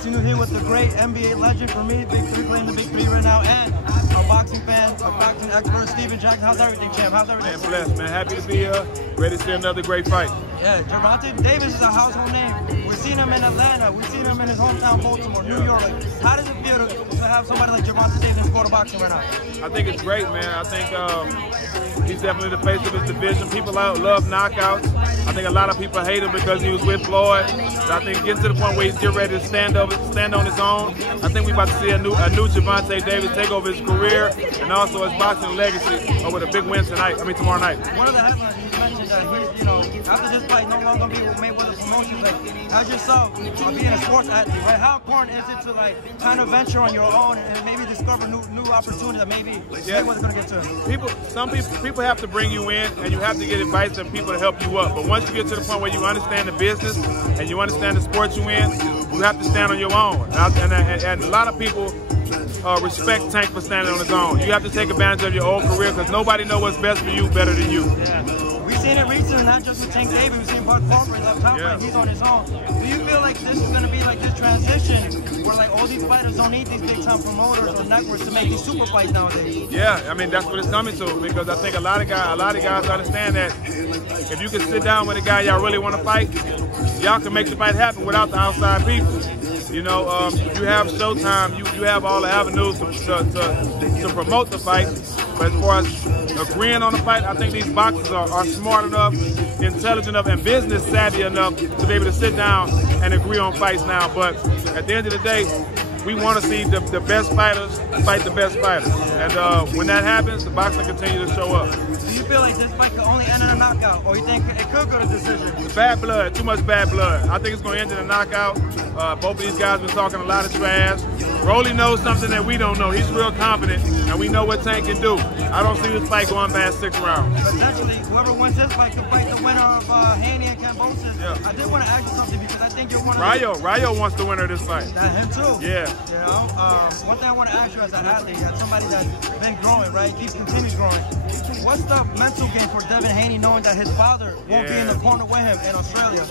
boxing news here with the great NBA legend for me, Big Three, playing the Big Three right now, and a boxing fan, a boxing expert, Steven Jackson. How's everything, champ? How's everything? Man, blessed, man. Happy to be here. Ready to see another great fight. Yeah, Gervonta Davis is a household name. We've seen him in Atlanta. We've seen him in his hometown, Baltimore, New York. Like, how does it feel to have somebody like Gervonta Davis in the sport of boxing right now? I think it's great, man. I think he's definitely the face of his division. People love knockouts. I think a lot of people hate him because he was with Floyd. So I think getting to the point where he's getting ready to stand on his own. I think we're about to see a new Gervonta Davis take over his career and also his boxing legacy with a big win tomorrow night. One of the headlines you mentioned that he's, after this fight, no longer be with Mayweather's promotions. Like, as yourself, being a sports athlete, right? How important is it to kind of venture on your own and maybe discover new opportunities that maybe Mayweather's gonna get to? Some people have to bring you in, and you have to get advice from people to help you up. But once you get to the point where you understand the business and you understand the sport you're in, you have to stand on your own. And a lot of people respect Tank for standing on his own. You have to take advantage of your own career because nobody knows what's best for you better than you. Yeah. We've seen it recently, not just with Tank Davis. We've seen Bud Crawford left top, but he's on his own. Do you feel like this is going to be like this transition where all these fighters don't need these big time promoters or networks to make these super fights nowadays? Yeah, I mean that's what it's coming to, because I think a lot of guys understand that if you can sit down with a guy y'all really want to fight, y'all can make the fight happen without the outside people. You have Showtime, you have all the avenues to promote the fight. But as far as agreeing on the fight, I think these boxers are smart enough, intelligent enough, and business savvy enough to be able to sit down and agree on fights now. But at the end of the day, we want to see the best fighters fight the best fighters. And when that happens, the boxing continue to show up. Do you feel like this fight could only end in a knockout, or you think it could go to decision? The bad blood, too much bad blood. I think it's going to end in a knockout. Both of these guys been talking a lot of trash. Rolly knows something that we don't know. He's real confident, and we know what Tank can do. I don't see this fight going past 6 rounds. Potentially, whoever wins this fight could fight the winner of Haney and Kambosos. Yeah. I did want to ask you something because I think you're one of Rayo wants the winner of this fight. That him too. Yeah. One thing I want to ask you as an athlete, as somebody that's been growing, right? Continues growing. What's the mental game for Devin Haney, knowing that his father won't be in the corner with him in Australia?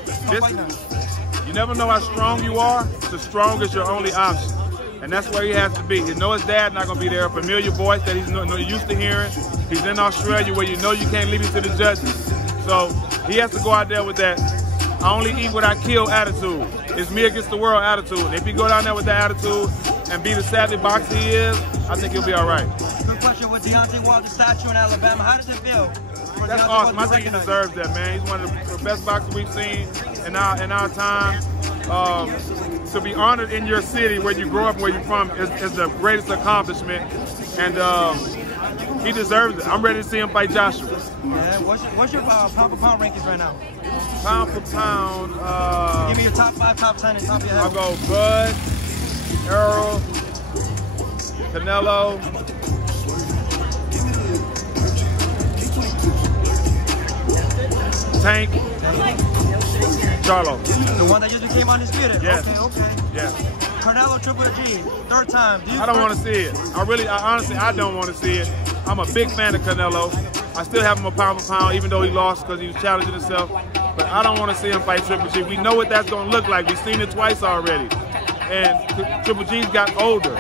You never know how strong you are. The strong is your only option. And that's where he has to be. You know his dad not going to be there. A familiar voice that he's used to hearing. He's in Australia where you know you can't leave him to the judges. So he has to go out there with that I only eat what I kill attitude. It's me against the world attitude. And if he go down there with that attitude and be the savvy boxer he is, I think he'll be all right. Good question with Deontay Wilder's statue in Alabama. How does it feel? That's awesome. I think he deserves that, man. He's one of the best boxers we've seen in our time. To be honored in your city where you grow up, where you're from, is the greatest accomplishment. And he deserves it. I'm ready to see him fight Joshua. Yeah, what's your pound for pound rankings right now? Pound for pound. Give me your top 5, top 10, and top of your head. I'll go Bud, Earl, Canelo, Tank, Charlo. The one that just became undisputed? Yes. Okay. Yes. Canelo GGG, 3rd time. I don't want to see it. Honestly, I don't want to see it. I'm a big fan of Canelo. I still have him a pound for pound, even though he lost because he was challenging himself. But I don't want to see him fight Triple G. We know what that's going to look like. We've seen it twice already. And Triple G's got older.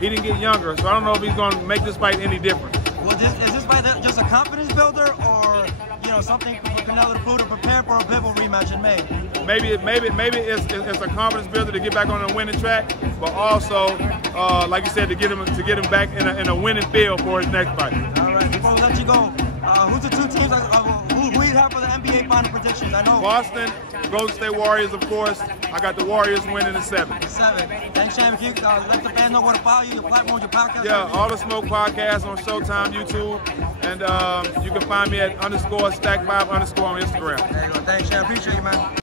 He didn't get younger, so I don't know if he's going to make this fight any different. Well, is this fight just a confidence builder, or something for Canelo to prepare for a pivotal rematch in May? Maybe it's a confidence builder to get back on a winning track, but also, like you said, to get him back in a winning field for his next fight. All right, before we let you go, who's the 2 teams? Who you have for the NBA final predictions? I know Boston, Golden State Warriors, of course. I got the Warriors winning in 7. 7. Thanks, Sham. If you let the fans know where to follow you, your platforms, your podcast. Yeah, All the Smoke podcast on Showtime YouTube, and you can find me at _stack5_ on Instagram. There you go. Thanks, Sham. Appreciate you, man.